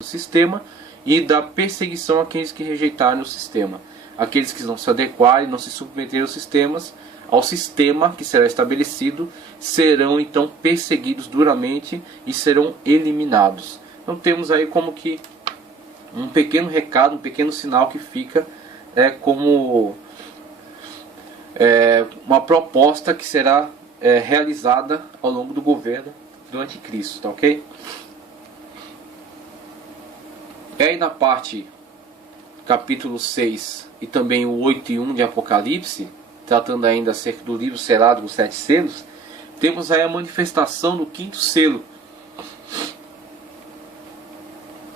do sistema e da perseguição àqueles que rejeitarem o sistema. Aqueles que não se adequarem, não se submeterem ao sistema que será estabelecido, serão então perseguidos duramente e serão eliminados. Então temos aí como que um pequeno recado, um pequeno sinal que fica como uma proposta que será realizada ao longo do governo do anticristo, tá ok? E aí na parte capítulo 6 e também o 8 e 1 de Apocalipse, tratando ainda acerca do livro selado com 7 selos, temos aí a manifestação do 5º selo.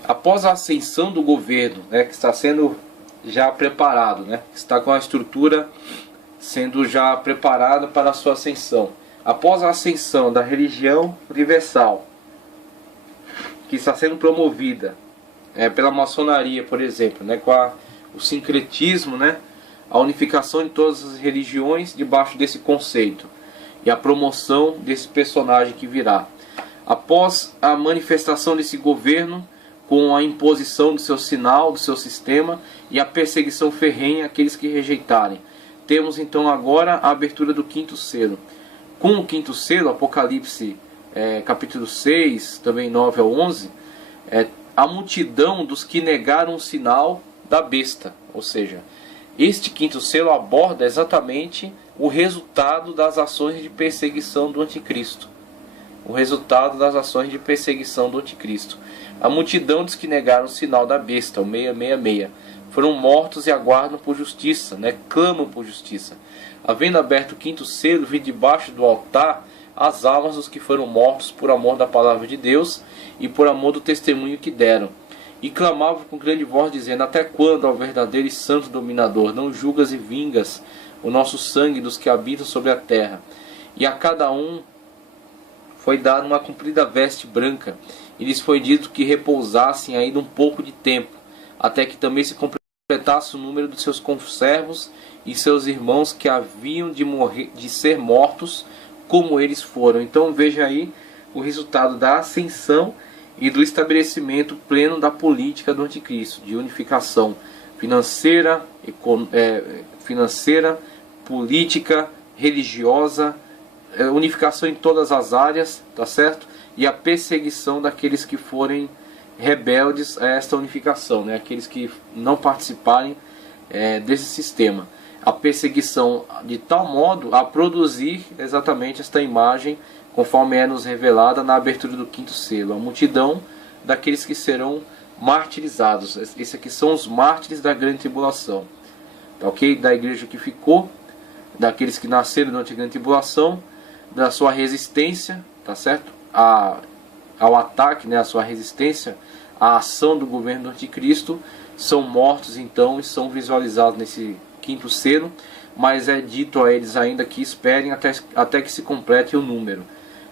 Após a ascensão do governo, que está sendo já preparado, está com a estrutura sendo já preparada para a sua ascensão. Após a ascensão da religião universal, que está sendo promovida pela maçonaria, por exemplo, com o sincretismo, a unificação de todas as religiões debaixo desse conceito e a promoção desse personagem que virá. Após a manifestação desse governo, com a imposição do seu sinal, do seu sistema e a perseguição ferrenha àqueles que rejeitarem, temos então agora a abertura do 5º selo. Com o 5º selo, Apocalipse capítulo 6, também 9 ao 11, a multidão dos que negaram o sinal da besta. Ou seja, este 5º selo aborda exatamente o resultado das ações de perseguição do anticristo. O resultado das ações de perseguição do anticristo. A multidão dos que negaram o sinal da besta, o 666, foram mortos e aguardam por justiça, clamam por justiça. Havendo aberto o 5º selo, vi debaixo do altar as almas dos que foram mortos por amor da palavra de Deus e por amor do testemunho que deram. E clamavam com grande voz, dizendo: até quando, ó verdadeiro e santo dominador, não julgas e vingas o nosso sangue dos que habitam sobre a terra? E a cada um foi dada uma comprida veste branca, e lhes foi dito que repousassem ainda um pouco de tempo, até que também se completasse o número de seus conservos e seus irmãos que haviam de ser mortos, como eles foram. Então veja aí o resultado da ascensão e do estabelecimento pleno da política do anticristo, de unificação financeira, política, religiosa, unificação em todas as áreas, tá certo? E a perseguição daqueles que forem rebeldes a esta unificação, aqueles que não participarem desse sistema. A perseguição de tal modo a produzir exatamente esta imagem, conforme é nos revelada na abertura do 5º selo, a multidão daqueles que serão martirizados. Esses aqui são os mártires da grande tribulação, tá ok? Da igreja que ficou, daqueles que nasceram durante a grande tribulação, da sua resistência, tá certo? Ao ataque, a sua resistência à ação do governo do anticristo, são mortos então e são visualizados nesse 5º selo, mas é dito a eles ainda que esperem até que se complete o número.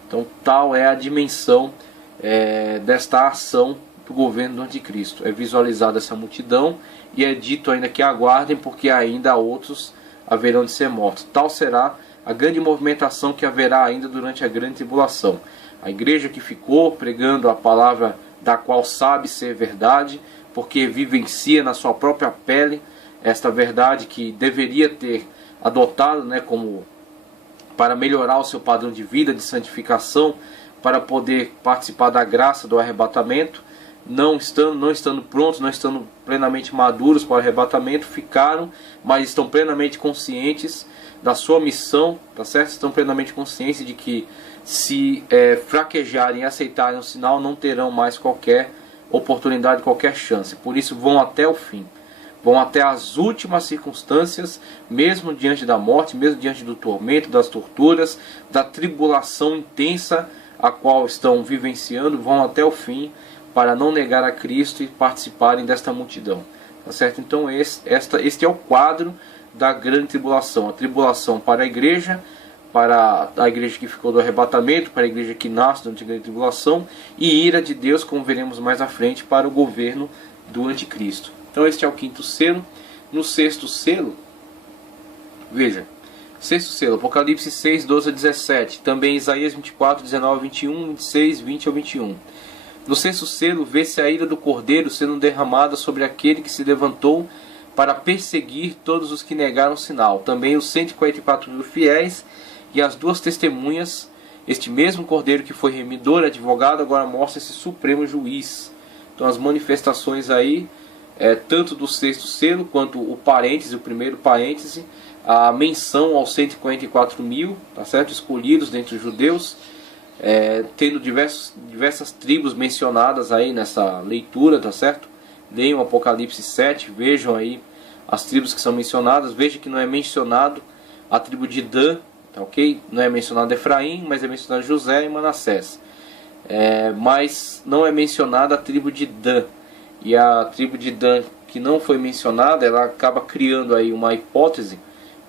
Então tal é a dimensão desta ação do governo do anticristo. É visualizada essa multidão e é dito ainda que aguardem, porque ainda outros haverão de ser mortos. Tal será a grande movimentação que haverá ainda durante a grande tribulação. A igreja que ficou pregando a palavra da qual sabe ser verdade, porque vivencia na sua própria pele esta verdade que deveria ter adotado como para melhorar o seu padrão de vida, de santificação, para poder participar da graça do arrebatamento, não estando prontos, não estando plenamente maduros para o arrebatamento, ficaram, mas estão plenamente conscientes da sua missão, tá certo? Estão plenamente conscientes de que se fraquejarem e aceitarem o sinal, não terão mais qualquer oportunidade, qualquer chance. Por isso vão até o fim, vão até as últimas circunstâncias, mesmo diante da morte, mesmo diante do tormento, das torturas, da tribulação intensa a qual estão vivenciando, vão até o fim para não negar a Cristo e participarem desta multidão, tá certo? Então este é o quadro da grande tribulação. A tribulação para a igreja que ficou do arrebatamento, para a igreja que nasce durante a grande tribulação, e ira de Deus, como veremos mais à frente, para o governo do anticristo. Então este é o 5º selo. No 6º selo, veja, 6º selo, Apocalipse 6, 12 a 17, também Isaías 24, 19 a 21, 26, 20 ao 21. No sexto selo, vê-se a ira do Cordeiro sendo derramada sobre aquele que se levantou para perseguir todos os que negaram o sinal. Também os 144.000 fiéis e as duas testemunhas. Este mesmo Cordeiro que foi remidor, advogado, agora mostra esse supremo juiz. Então as manifestações aí, tanto do sexto selo quanto o parêntese, o primeiro parêntese, a menção aos 144.000, tá certo? Escolhidos dentre os judeus, tendo diversas tribos mencionadas aí nessa leitura, tá certo? Leiam Apocalipse 7, vejam aí as tribos que são mencionadas. Veja que não é mencionado a tribo de Dan, tá ok? Não é mencionado Efraim, mas é mencionado José e Manassés. Mas não é mencionada a tribo de Dan. E a tribo de Dan que não foi mencionada, ela acaba criando aí uma hipótese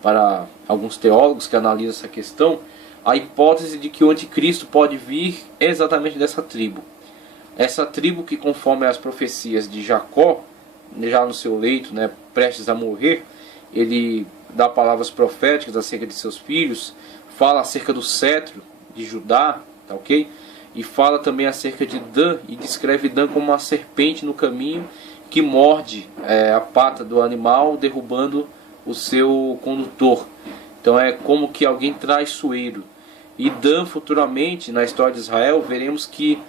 para alguns teólogos que analisam essa questão, a hipótese de que o anticristo pode vir exatamente dessa tribo. Essa tribo que, conforme as profecias de Jacó, já no seu leito, né, prestes a morrer, ele dá palavras proféticas acerca de seus filhos, fala acerca do cetro de Judá, tá ok? E fala também acerca de Dan, e descreve Dan como uma serpente no caminho que morde a pata do animal, derrubando o seu condutor. Então é como que alguém traiçoeiro. E Dan, futuramente, na história de Israel, veremos que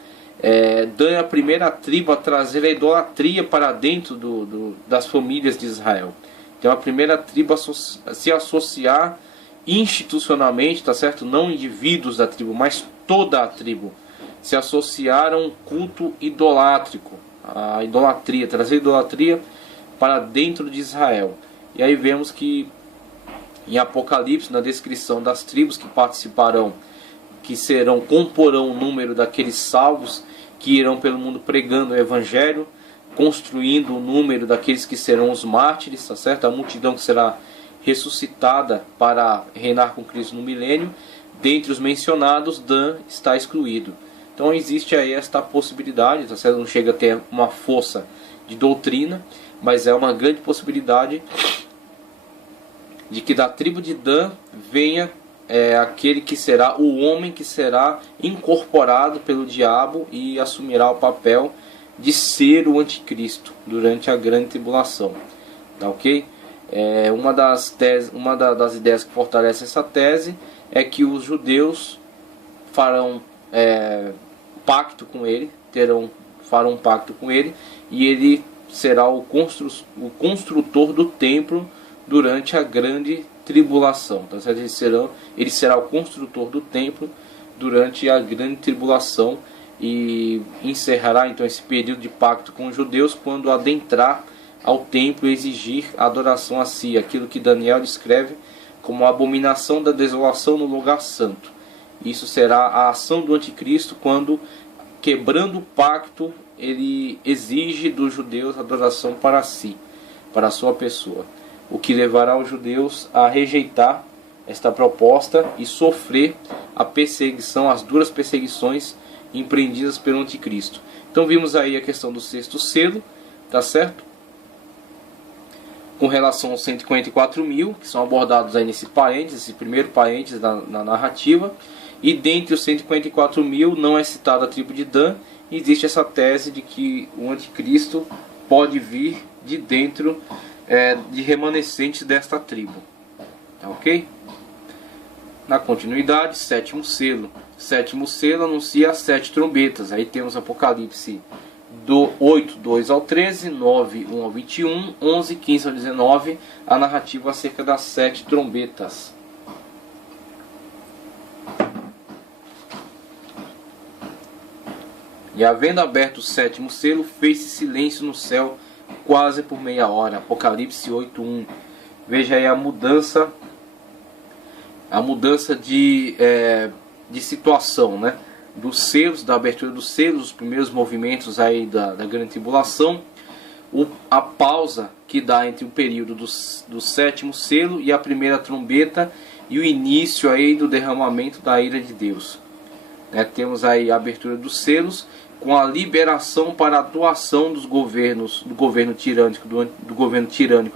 Dan é a primeira tribo a trazer a idolatria para dentro das famílias de Israel. Então a primeira tribo a se associar institucionalmente, tá certo? Não indivíduos da tribo, mas toda a tribo se associaram a um culto idolátrico, a idolatria, trazer a idolatria para dentro de Israel. E aí vemos que em Apocalipse, na descrição das tribos que participarão, que comporão o número daqueles salvos que irão pelo mundo pregando o evangelho, construindo o número daqueles que serão os mártires, tá certo? A multidão que será ressuscitada para reinar com Cristo no milênio. Dentre os mencionados, Dan está excluído. Então existe aí esta possibilidade, tá certo? Não chega a ter uma força de doutrina, mas é uma grande possibilidade de que da tribo de Dan venha aquele que será o homem que será incorporado pelo diabo e assumirá o papel de ser o anticristo durante a grande tribulação, tá ok? Uma das ideias que fortalece essa tese é que os judeus farão pacto com ele, farão um pacto com ele, e ele será o construtor do templo durante a grande tribulação, tá certo? Ele será o construtor do templo durante a grande tribulação e encerrará então esse período de pacto com os judeus quando adentrar ao templo e exigir adoração a si, aquilo que Daniel descreve como a abominação da desolação no lugar santo. Isso será a ação do anticristo quando, quebrando o pacto, ele exige dos judeus adoração para si, para a sua pessoa, o que levará os judeus a rejeitar esta proposta e sofrer a perseguição, as duras perseguições empreendidas pelo anticristo. Então vimos aí a questão do sexto selo, tá certo? Com relação aos 144.000, que são abordados aí nesse parênteses, esse primeiro parênteses na narrativa. E dentre os 144.000 não é citada a tribo de Dan, e existe essa tese de que o anticristo pode vir de dentro de remanescentes desta tribo. Tá ok? Na continuidade, sétimo selo. Sétimo selo anuncia as 7 trombetas. Aí temos Apocalipse do 8, 2 ao 13, 9, 1 ao 21, 11, 15 ao 19, a narrativa acerca das 7 trombetas. E havendo aberto o sétimo selo, fez-se silêncio no céu quase por meia hora. Apocalipse 8, 1. Veja aí a mudança de situação, né? Dos selos, da abertura dos selos, os primeiros movimentos aí da grande tribulação, a pausa que dá entre o período do sétimo selo e a primeira trombeta e o início aí do derramamento da ira de Deus. Temos aí a abertura dos selos com a liberação para a atuação do governo tirânico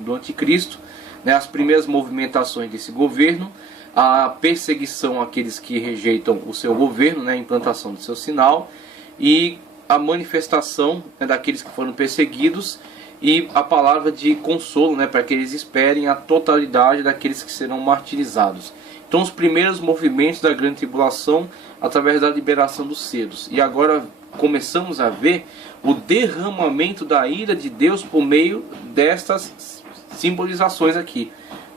do anticristo, as primeiras movimentações desse governo, a perseguição àqueles que rejeitam o seu governo, a implantação do seu sinal, e a manifestação, né, daqueles que foram perseguidos, e a palavra de consolo, né, para que eles esperem a totalidade daqueles que serão martirizados. Então, os primeiros movimentos da grande tribulação através da liberação dos selos. E agora começamos a ver o derramamento da ira de Deus por meio destas simbolizações aqui,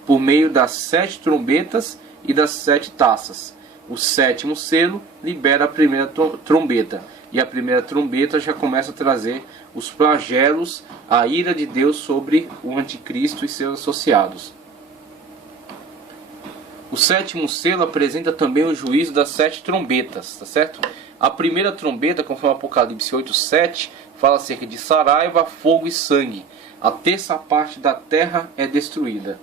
por meio das 7 trombetas e das 7 taças. O 7º selo libera a primeira trombeta, e a primeira trombeta já começa a trazer os flagelos, a ira de Deus sobre o anticristo e seus associados. O 7º selo apresenta também o juízo das 7 trombetas, tá certo? A primeira trombeta, conforme Apocalipse 8:7, fala acerca de saraiva, fogo e sangue. A terça parte da terra é destruída.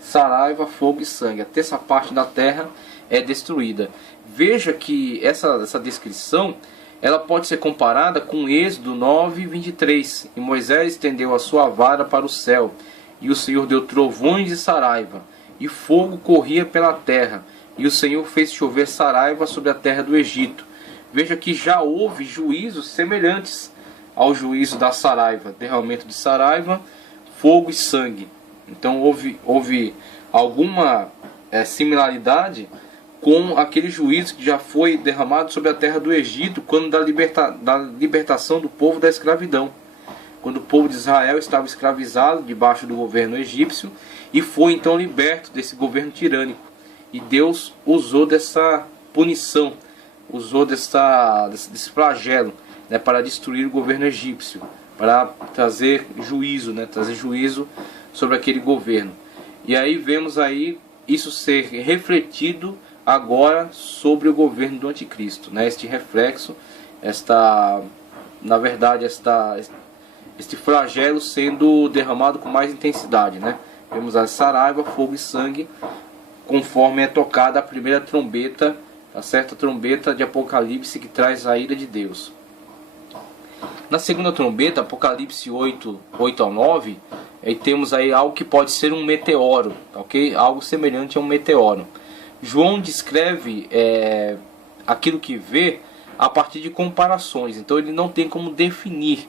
Saraiva, fogo e sangue. A terça parte da terra é destruída. Veja que essa descrição, ela pode ser comparada com Êxodo 9:23. E Moisés estendeu a sua vara para o céu, e o Senhor deu trovões de saraiva, e fogo corria pela terra, e o Senhor fez chover saraiva sobre a terra do Egito. Veja que já houve juízos semelhantes ao juízo da saraiva, derramamento de saraiva, fogo e sangue. Então houve alguma similaridade com aquele juízo que já foi derramado sobre a terra do Egito, quando da libertação do povo da escravidão. Quando o povo de Israel estava escravizado debaixo do governo egípcio e foi então liberto desse governo tirânico. E Deus usou dessa punição, usou desse flagelo, né, para destruir o governo egípcio, para trazer juízo, né, trazer juízo sobre aquele governo. E aí vemos aí isso ser refletido agora sobre o governo do anticristo, né? Este reflexo, este flagelo sendo derramado com mais intensidade, né? Vemos a saraiva, fogo e sangue, conforme é tocada a primeira trombeta, a certa trombeta de Apocalipse que traz a ira de Deus. Na segunda trombeta, Apocalipse 8:8-9, aí temos aí algo que pode ser um meteoro, ok? Algo semelhante a um meteoro. João descreve aquilo que vê a partir de comparações, então ele não tem como definir,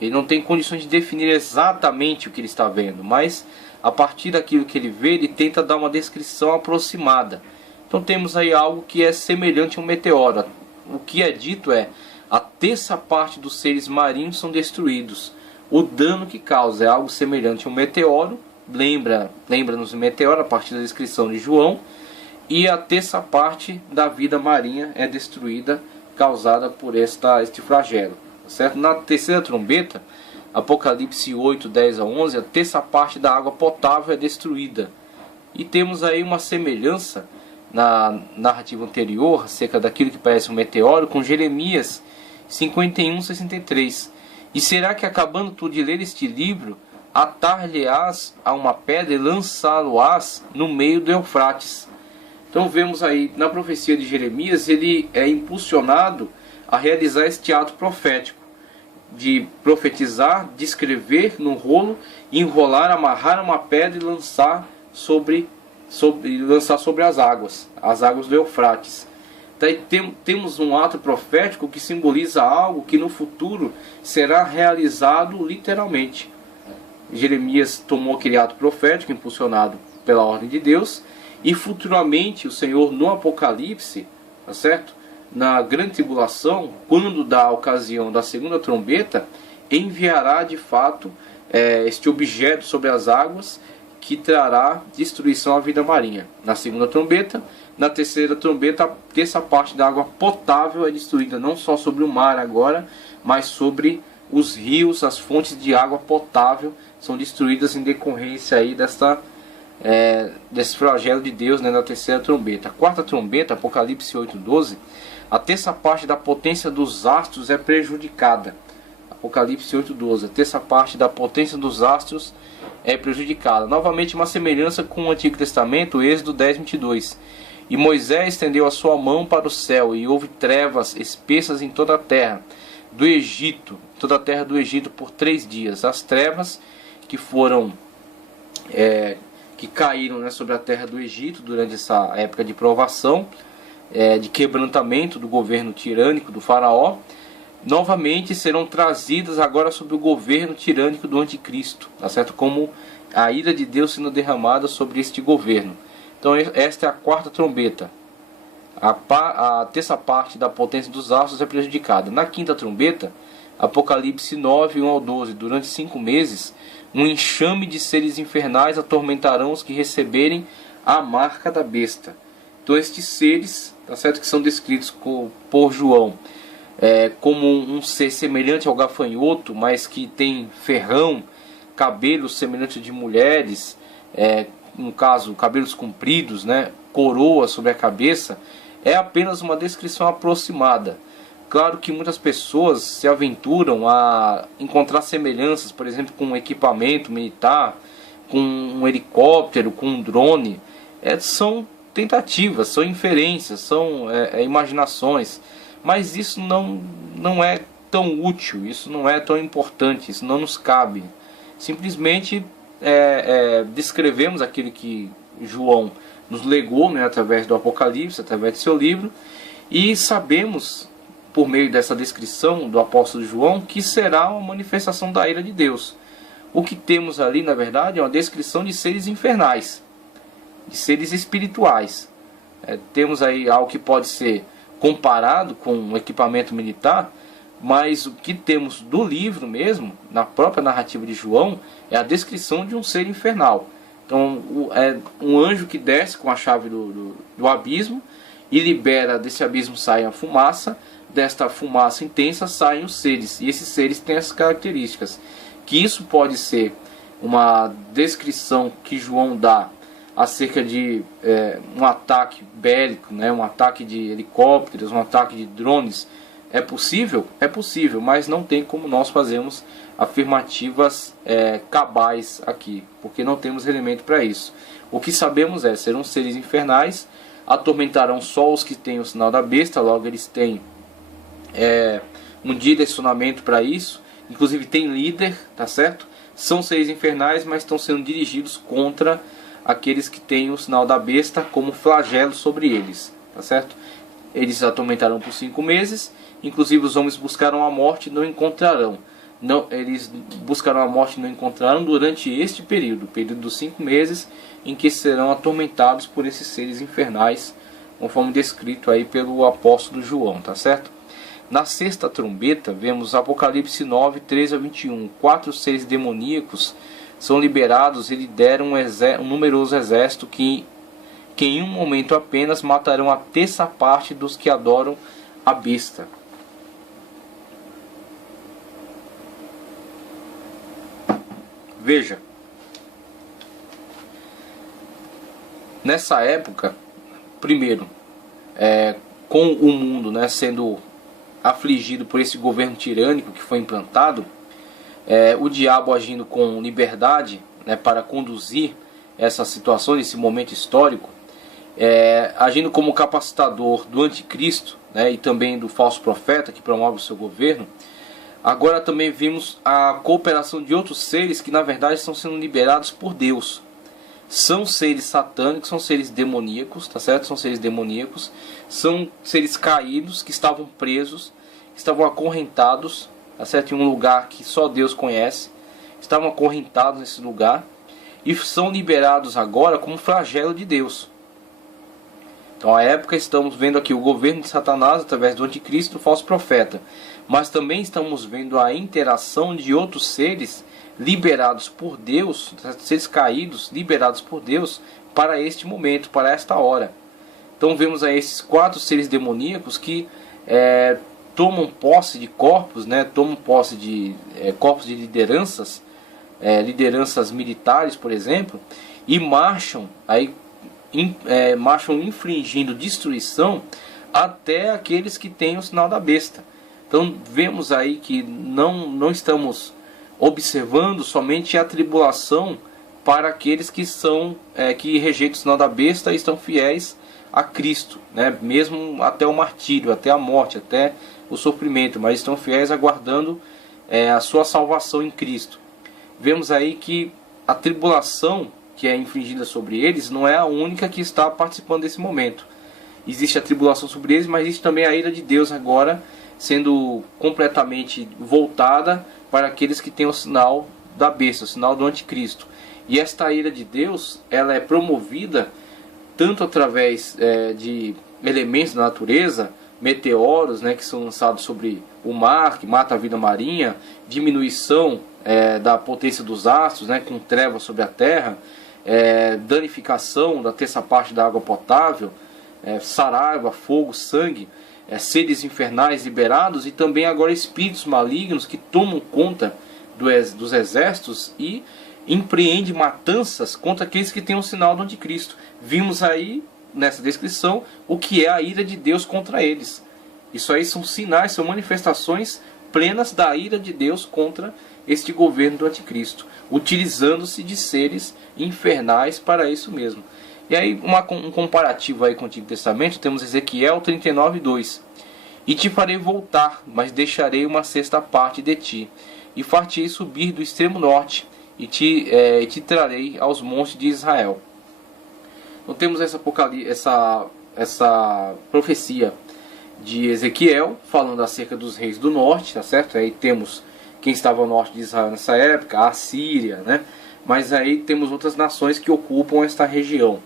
ele não tem condições de definir exatamente o que ele está vendo, mas a partir daquilo que ele vê, ele tenta dar uma descrição aproximada. Então temos aí algo que é semelhante a um meteoro. O que é dito é: a terça parte dos seres marinhos são destruídos. O dano que causa é algo semelhante a um meteoro, lembra-nos do meteoro a partir da descrição de João. E a terça parte da vida marinha é destruída, causada por este flagelo, certo? Na terceira trombeta, Apocalipse 8:10-11, a terça parte da água potável é destruída. E temos aí uma semelhança na narrativa anterior, acerca daquilo que parece um meteoro, com Jeremias 51:63. E será que, acabando tu de ler este livro, atar-lhe-ás a uma pedra e lançá-lo-ás no meio do Eufrates? Então vemos aí, na profecia de Jeremias, ele é impulsionado a realizar este ato profético, de profetizar, descrever no rolo, enrolar, amarrar uma pedra e lançar sobre as águas do Eufrates. Daí temos um ato profético que simboliza algo que no futuro será realizado literalmente. Jeremias tomou aquele ato profético impulsionado pela ordem de Deus, e futuramente o Senhor, no Apocalipse, tá certo? Na grande tribulação, quando da ocasião da segunda trombeta, enviará de fato este objeto sobre as águas, que trará destruição à vida marinha. Na segunda trombeta, na terceira trombeta, a terça parte da água potável é destruída, não só sobre o mar agora, mas sobre os rios, as fontes de água potável são destruídas em decorrência aí desse flagelo de Deus, né, na terceira trombeta. A quarta trombeta, Apocalipse 8:12, a terça parte da potência dos astros é prejudicada. Apocalipse 8:12, a terça parte da potência dos astros é prejudicada. Novamente uma semelhança com o Antigo Testamento, Êxodo 10:22. E Moisés estendeu a sua mão para o céu, e houve trevas espessas em toda a terra do Egito, toda a terra do Egito por 3 dias. As trevas que caíram, né, sobre a terra do Egito durante essa época de provação, de quebrantamento do governo tirânico do faraó. novamente serão trazidas agora sob o governo tirânico do anticristo, tá certo? Como a ira de Deus sendo derramada sobre este governo. Então esta é a quarta trombeta. A terça parte da potência dos astros é prejudicada. Na quinta trombeta, Apocalipse 9, 1 ao 12, durante 5 meses, um enxame de seres infernais atormentarão os que receberem a marca da besta. Então estes seres, tá certo, que são descritos por João como um ser semelhante ao gafanhoto, mas que tem ferrão, cabelos semelhantes de mulheres, no caso, cabelos compridos, né, coroa sobre a cabeça, é apenas uma descrição aproximada. Claro que muitas pessoas se aventuram a encontrar semelhanças, por exemplo, com um equipamento militar, com um helicóptero, com um drone. São tentativas, são inferências, são imaginações, mas isso não é tão útil, isso não é tão importante, isso não nos cabe. Simplesmente descrevemos aquilo que João nos legou, né, através do Apocalipse, através de seu livro, e sabemos, por meio dessa descrição do apóstolo João, que será uma manifestação da ira de Deus. O que temos ali, na verdade, é uma descrição de seres infernais, de seres espirituais. Temos aí algo que pode ser comparado com um equipamento militar, mas o que temos do livro mesmo, na própria narrativa de João, é a descrição de um ser infernal. Então é um anjo que desce com a chave do abismo e libera, desse abismo sai a fumaça, desta fumaça intensa saem os seres, e esses seres têm essas características. Que isso pode ser uma descrição que João dá acerca de um ataque bélico, né, um ataque de helicópteros, um ataque de drones. É possível? É possível, mas não tem como nós fazermos afirmativas cabais aqui, porque não temos elemento para isso. O que sabemos serão seres infernais, atormentarão só os que têm o sinal da besta, logo eles têm um direcionamento para isso, inclusive tem líder, tá certo? São seres infernais, mas estão sendo dirigidos contra aqueles que têm o sinal da besta como flagelo sobre eles, tá certo? Eles atormentarão por 5 meses, inclusive os homens buscaram a morte e não encontrarão. Eles buscarão a morte e não encontrarão durante este período, o período dos 5 meses, em que serão atormentados por esses seres infernais, conforme descrito aí pelo apóstolo João, tá certo? Na sexta trombeta, vemos Apocalipse 9, 13 a 21. 4 seres demoníacos são liberados e lideram um numeroso exército que em um momento apenas matarão a terça parte dos que adoram a besta. Veja, nessa época, primeiro, com o mundo, né, sendo afligido por esse governo tirânico que foi implantado, o diabo agindo com liberdade, né, para conduzir essa situação, esse momento histórico, agindo como capacitador do anticristo, né, e também do falso profeta que promove o seu governo. Agora também vimos a cooperação de outros seres que na verdade estão sendo liberados por Deus. São seres satânicos, são seres demoníacos, tá certo? São seres demoníacos, são seres caídos que estavam presos, estavam acorrentados, tá certo? Em um lugar que só Deus conhece, estavam acorrentados nesse lugar e são liberados agora como flagelo de Deus. Então, à época, estamos vendo aqui o governo de Satanás através do anticristo e do falso profeta. Mas também estamos vendo a interação de outros seres liberados por Deus, seres caídos, liberados por Deus para este momento, para esta hora. Então vemos aí esses 4 seres demoníacos que tomam posse de corpos, né, tomam posse de corpos de lideranças, lideranças militares, por exemplo, e marcham aí, marcham infringindo destruição até aqueles que têm o sinal da besta. Então vemos aí que não estamos observando somente a tribulação para aqueles que que rejeitam o sinal da besta e estão fiéis a Cristo, né? Mesmo até o martírio, até a morte, até o sofrimento, mas estão fiéis aguardando a sua salvação em Cristo. Vemos aí que a tribulação que é infligida sobre eles não é a única que está participando desse momento. Existe a tribulação sobre eles, mas existe também a ira de Deus agora sendo completamente voltada para aqueles que têm o sinal da besta, o sinal do anticristo. E esta ira de Deus, ela é promovida tanto através de elementos da natureza, meteoros, né, que são lançados sobre o mar, que mata a vida marinha, diminuição da potência dos astros, né, com trevas sobre a terra, danificação da terça parte da água potável, saraiva, fogo, sangue, seres infernais liberados, e também agora espíritos malignos que tomam conta dos exércitos e empreende matanças contra aqueles que têm o sinal do anticristo. Vimos aí nessa descrição o que é a ira de Deus contra eles. Isso aí são sinais, são manifestações plenas da ira de Deus contra este governo do anticristo, utilizando-se de seres infernais para isso mesmo. E aí um comparativo aí com o Antigo Testamento, temos Ezequiel 39:2. E te farei voltar, mas deixarei uma sexta parte de ti, e far-te-ei subir do extremo norte, e te trarei aos montes de Israel. Então temos essa profecia de Ezequiel falando acerca dos reis do norte, tá certo? Aí temos quem estava ao norte de Israel nessa época, a Síria, né? Mas aí temos outras nações que ocupam esta região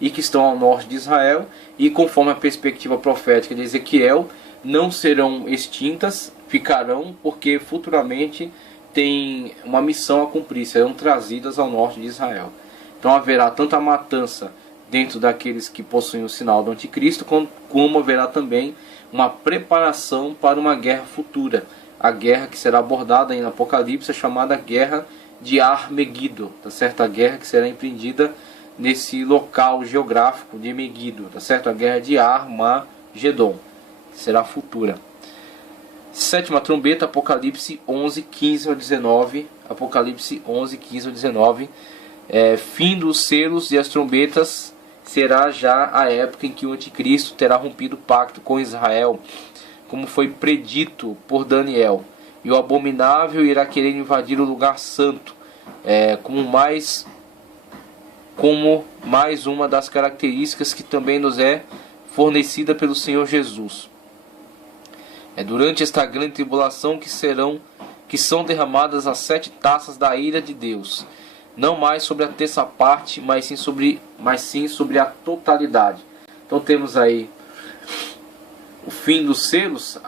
e que estão ao norte de Israel, e conforme a perspectiva profética de Ezequiel, não serão extintas, ficarão, porque futuramente tem uma missão a cumprir, serão trazidas ao norte de Israel. Então haverá tanto a matança dentro daqueles que possuem o sinal do anticristo, como haverá também uma preparação para uma guerra futura. A guerra que será abordada em Apocalipse é chamada Guerra de Ar-Megido, tá certo? A guerra que será empreendida nesse local geográfico de Megido, tá certo? A guerra de Armagedon, que será futura. Sétima trombeta, Apocalipse 11:15-19. Apocalipse 11:15-19. Fim dos selos e as trombetas será já a época em que o anticristo terá rompido o pacto com Israel, como foi predito por Daniel. E o abominável irá querer invadir o lugar santo, como mais uma das características que também nos é fornecida pelo Senhor Jesus. Durante esta grande tribulação que são derramadas as 7 taças da ira de Deus, não mais sobre a terça parte, mas sim sobre a totalidade. Então temos aí o fim dos selos,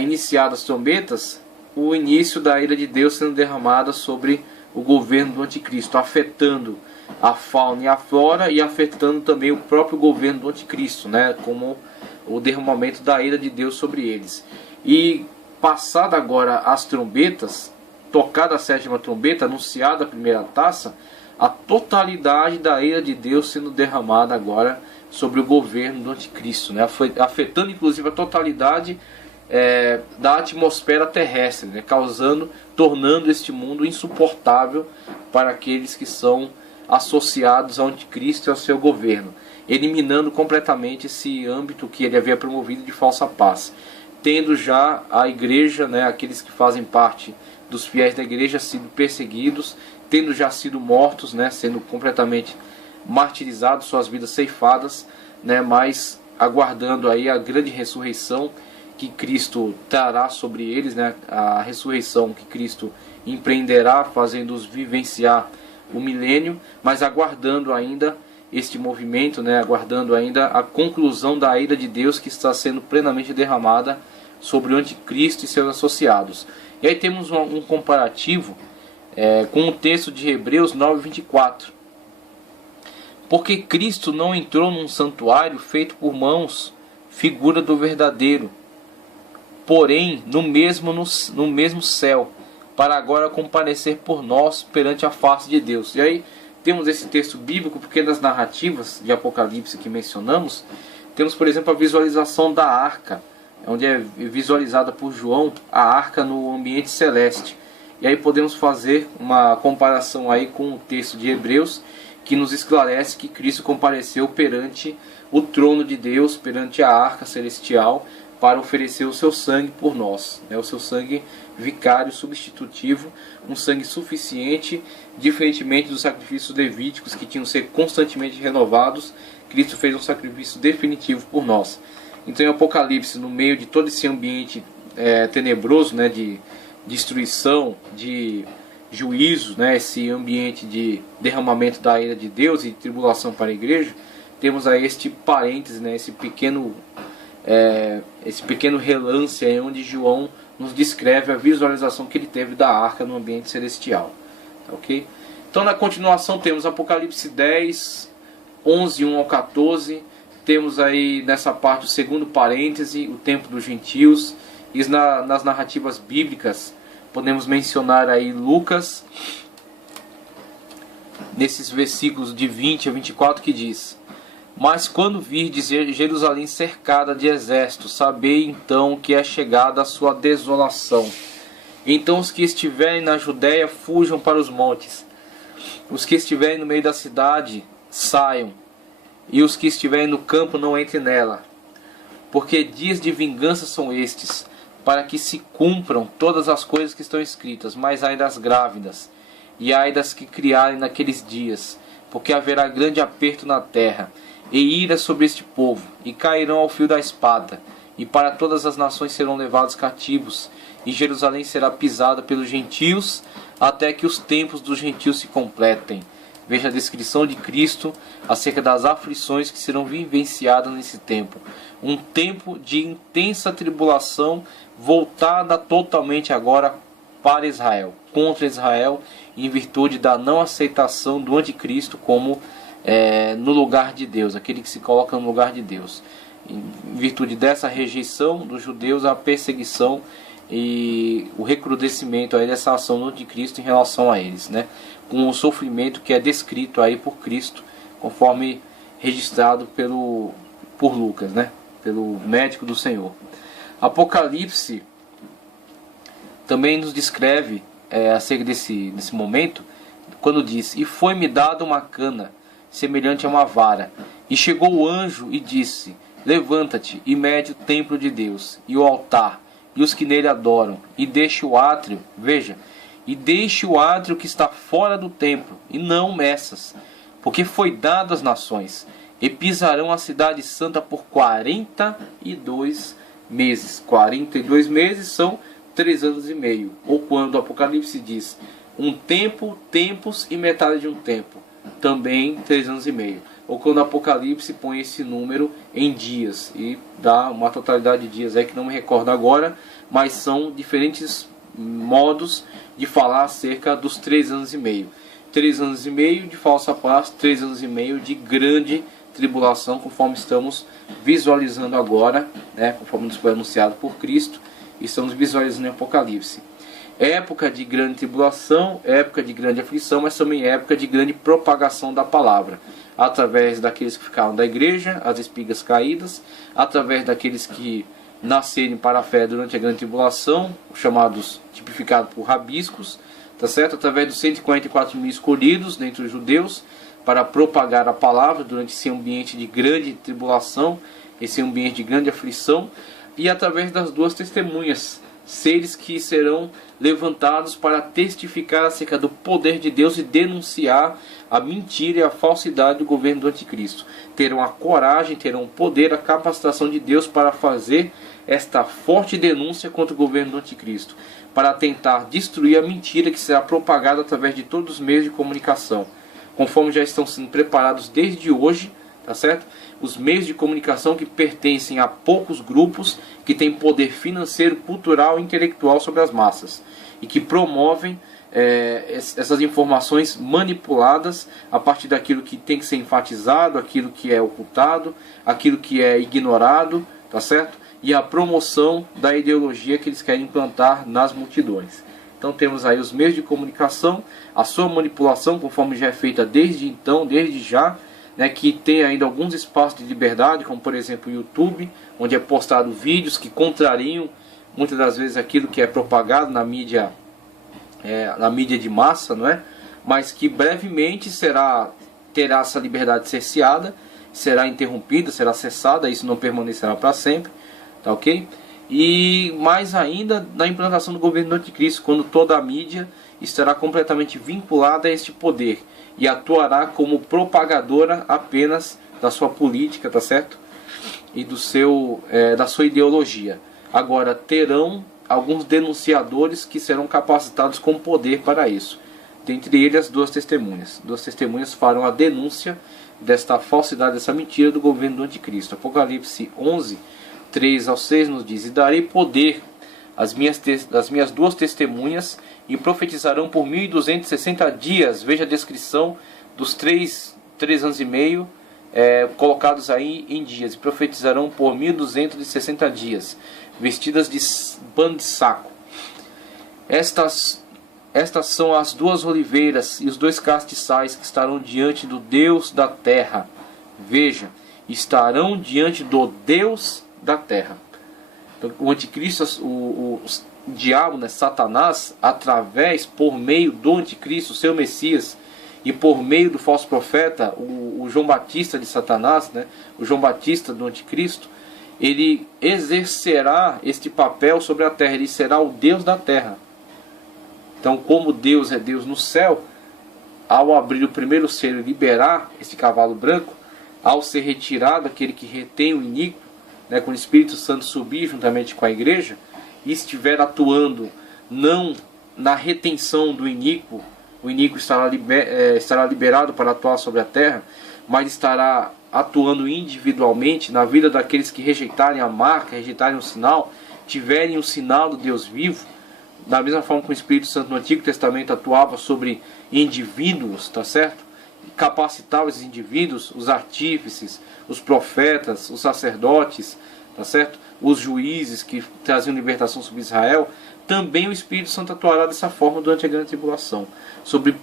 iniciadas as trombetas, o início da ira de Deus sendo derramada sobre o governo do anticristo, afetando a fauna e a flora, e afetando também o próprio governo do anticristo, né, como o derramamento da ira de Deus sobre eles. E passada agora as trombetas, tocada a 7ª trombeta, anunciada a primeira taça, a totalidade da ira de Deus sendo derramada agora sobre o governo do anticristo, né, afetando inclusive a totalidade da atmosfera terrestre, né, tornando este mundo insuportável para aqueles que são associados ao anticristo e ao seu governo, eliminando completamente esse âmbito que ele havia promovido de falsa paz, tendo já a igreja, né, aqueles que fazem parte dos fiéis da igreja, sido perseguidos, tendo já sido mortos, né, sendo completamente martirizados, suas vidas ceifadas, né, mas aguardando aí a grande ressurreição que Cristo trará sobre eles, né, a ressurreição que Cristo empreenderá, fazendo-os vivenciar o milênio, mas aguardando ainda este movimento, né, aguardando ainda a conclusão da ira de Deus que está sendo plenamente derramada sobre o anticristo e seus associados. E aí temos um comparativo com o texto de Hebreus 9:24. Porque Cristo não entrou num santuário feito por mãos, figura do verdadeiro, porém no mesmo céu, para agora comparecer por nós perante a face de Deus. E aí temos esse texto bíblico, porque nas narrativas de Apocalipse que mencionamos, temos, por exemplo, a visualização da arca, onde é visualizada por João a arca no ambiente celeste. E aí podemos fazer uma comparação aí com o texto de Hebreus, que nos esclarece que Cristo compareceu perante o trono de Deus, perante a arca celestial, para oferecer o seu sangue por nós, né? O seu sangue vicário, substitutivo, um sangue suficiente, diferentemente dos sacrifícios levíticos que tinham que ser constantemente renovados. Cristo fez um sacrifício definitivo por nós. Então em Apocalipse, no meio de todo esse ambiente tenebroso, né, de destruição, de juízo, né, esse ambiente de derramamento da ira de Deus e de tribulação para a igreja, temos aí este parêntese, né, esse pequeno relance aí onde João nos descreve a visualização que ele teve da arca no ambiente celestial. Tá, ok? Então, na continuação, temos Apocalipse 10, 11, 1 ao 14. Temos aí nessa parte o segundo parêntese, o tempo dos gentios. E nas narrativas bíblicas, podemos mencionar aí Lucas, nesses versículos de 20 a 24, que diz: Mas quando virdes Jerusalém cercada de exércitos, sabei então que é chegada a sua desolação. Então os que estiverem na Judéia fujam para os montes. Os que estiverem no meio da cidade saiam. E os que estiverem no campo não entrem nela. Porque dias de vingança são estes, para que se cumpram todas as coisas que estão escritas. Mas ai das grávidas, e ai das que criarem naqueles dias, porque haverá grande aperto na terra, e ira sobre este povo, e cairão ao fio da espada, e para todas as nações serão levados cativos, e Jerusalém será pisada pelos gentios, até que os tempos dos gentios se completem. Veja a descrição de Cristo acerca das aflições que serão vivenciadas nesse tempo. Um tempo de intensa tribulação, voltada totalmente agora para Israel, contra Israel, em virtude da não aceitação do anticristo como no lugar de Deus, aquele que se coloca no lugar de Deus. Em virtude dessa rejeição dos judeus, a perseguição e o recrudescimento aí dessa ação do anticristo em relação a eles, né? Com o sofrimento que é descrito aí por Cristo, conforme registrado por Lucas, né? Pelo médico do Senhor. Apocalipse também nos descreve acerca desse momento, quando diz: E foi-me dada uma cana semelhante a uma vara, e chegou o anjo e disse: Levanta-te e mede o templo de Deus, e o altar, e os que nele adoram, e deixe o átrio, veja, e deixe o átrio que está fora do templo, e não meças, porque foi dado às nações, e pisarão a cidade santa por 42 meses. 42 meses são 3 anos e meio, ou quando o Apocalipse diz um tempo, tempos e metade de um tempo, também 3 anos e meio. Ou quando o Apocalipse põe esse número em dias e dá uma totalidade de dias aí que não me recordo agora, mas são diferentes modos de falar acerca dos 3 anos e meio. 3 anos e meio de falsa paz, 3 anos e meio de grande tribulação, conforme estamos visualizando agora, né, conforme nos foi anunciado por Cristo, e estamos visualizando em Apocalipse. Época de grande tribulação, época de grande aflição, mas também época de grande propagação da palavra, através daqueles que ficaram da igreja, as espigas caídas, através daqueles que nascerem para a fé durante a grande tribulação, chamados, tipificados por rabiscos, tá certo? Através dos 144 mil escolhidos dentre os judeus, para propagar a palavra durante esse ambiente de grande tribulação, esse ambiente de grande aflição, e através das duas testemunhas, seres que serão levantados para testificar acerca do poder de Deus e denunciar a mentira e a falsidade do governo do anticristo. Terão a coragem, terão o poder, a capacitação de Deus para fazer esta forte denúncia contra o governo do anticristo, para tentar destruir a mentira que será propagada através de todos os meios de comunicação, conforme já estão sendo preparados desde hoje, tá certo? Os meios de comunicação que pertencem a poucos grupos que têm poder financeiro, cultural e intelectual sobre as massas e que promovem essas informações manipuladas a partir daquilo que tem que ser enfatizado, aquilo que é ocultado, aquilo que é ignorado, tá certo? E a promoção da ideologia que eles querem implantar nas multidões. Então temos aí os meios de comunicação, a sua manipulação, conforme já é feita desde então, desde já, né, que tem ainda alguns espaços de liberdade, como por exemplo o YouTube, onde é postado vídeos que contrariam muitas das vezes aquilo que é propagado na mídia de massa, não é? Mas que brevemente terá essa liberdade cerceada, será interrompida, será cessada, isso não permanecerá para sempre, tá ok? E mais ainda na implantação do governo do anticristo, quando toda a mídia estará completamente vinculada a este poder e atuará como propagadora apenas da sua política, tá certo? E da sua ideologia. Agora, terão alguns denunciadores que serão capacitados com poder para isso. Dentre eles, as duas testemunhas. Duas testemunhas farão a denúncia desta falsidade, dessa mentira do governo do anticristo. Apocalipse 11, 3 ao 6 nos diz: e darei poder às minhas duas testemunhas, e profetizarão por 1260 dias. Veja a descrição dos 3 anos e meio colocados aí em dias. E profetizarão por 1260 dias, vestidas de pano de saco. Estas são as duas oliveiras e os dois castiçais que estarão diante do Deus da terra. Veja, estarão diante do Deus da terra. Então, o anticristo, o diabo, né, Satanás, por meio do anticristo, seu Messias, e por meio do falso profeta, o João Batista de Satanás, né, o João Batista do anticristo, ele exercerá este papel sobre a terra. Ele será o Deus da terra. Então, como Deus é Deus no céu, ao abrir o primeiro selo e liberar esse cavalo branco, ao ser retirado aquele que retém o iníquo, né, com o Espírito Santo subir juntamente com a igreja, e estiver atuando não na retenção do iníquo, o iníquo estará liberado para atuar sobre a terra, mas estará atuando individualmente na vida daqueles que rejeitarem a marca, rejeitarem o sinal, tiverem o sinal do Deus vivo. Da mesma forma que o Espírito Santo no Antigo Testamento atuava sobre indivíduos, tá certo? Capacitava esses indivíduos, os artífices, os profetas, os sacerdotes, tá certo? Os juízes que traziam libertação sobre Israel. Também o Espírito Santo atuará dessa forma durante a grande tribulação, sobre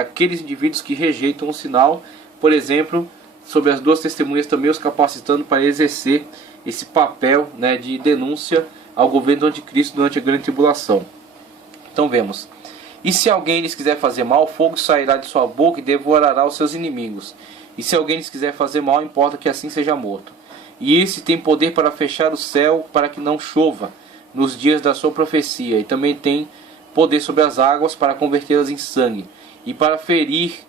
aqueles indivíduos que rejeitam o sinal, por exemplo, sobre as duas testemunhas, também os capacitando para exercer esse papel, né, de denúncia ao governo do anticristo durante a grande tribulação. Então vemos: e se alguém lhes quiser fazer mal, o fogo sairá de sua boca e devorará os seus inimigos. E se alguém lhes quiser fazer mal, importa que assim seja morto. E esse tem poder para fechar o céu, para que não chova nos dias da sua profecia. E também tem poder sobre as águas, para convertê-las em sangue. E para ferir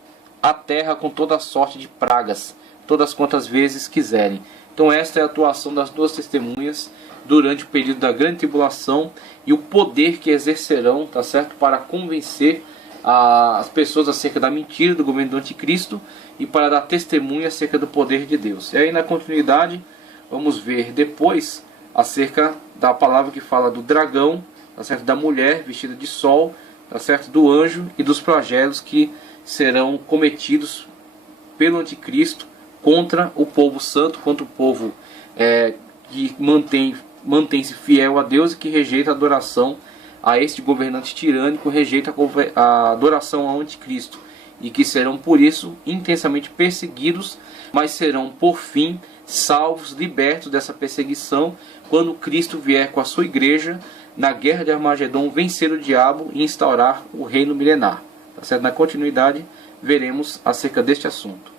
a terra com toda sorte de pragas, todas quantas vezes quiserem. Então esta é a atuação das duas testemunhas durante o período da grande tribulação, e o poder que exercerão, tá certo, para convencer as pessoas acerca da mentira do governo do anticristo e para dar testemunha acerca do poder de Deus. E aí, na continuidade, vamos ver depois acerca da palavra que fala do dragão, tá certo, da mulher vestida de sol, tá certo, do anjo e dos flagelos que serão cometidos pelo anticristo contra o povo santo, contra o povo que mantém-se fiel a Deus e que rejeita a adoração a este governante tirânico, rejeita a adoração ao anticristo, e que serão por isso intensamente perseguidos, mas serão por fim salvos, libertos dessa perseguição, quando Cristo vier com a sua igreja na guerra de Armagedon, vencer o diabo e instaurar o reino milenar. Tá certo? Na continuidade veremos acerca deste assunto.